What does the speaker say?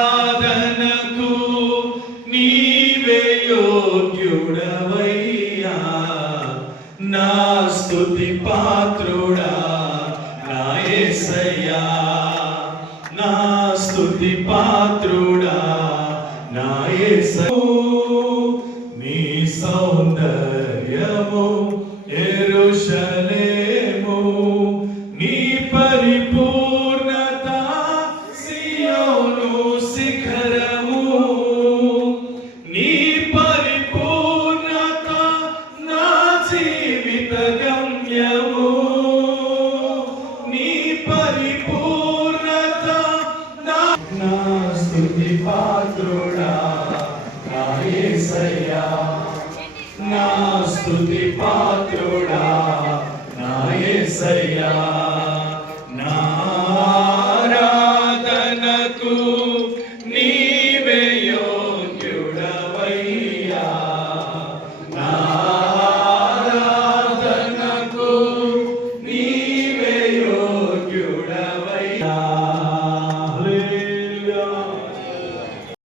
నారాధనకు నీవే యోగ్యుడవయ్యా. నా స్తుతి పాత్రుడా నా నా స్తుతి పాత్రుడా నా నీ సౌందర్యము శిఖరము నీ పరిపూర్ణత నా జీవిత గమ్యము. నీ పరిపూర్ణత నా నా స్థుతి పాత్రుడా నా యేసయ్యా నా స్థుతి పాత్రుడా నా యేసయ్యా నా ఆరాధనకు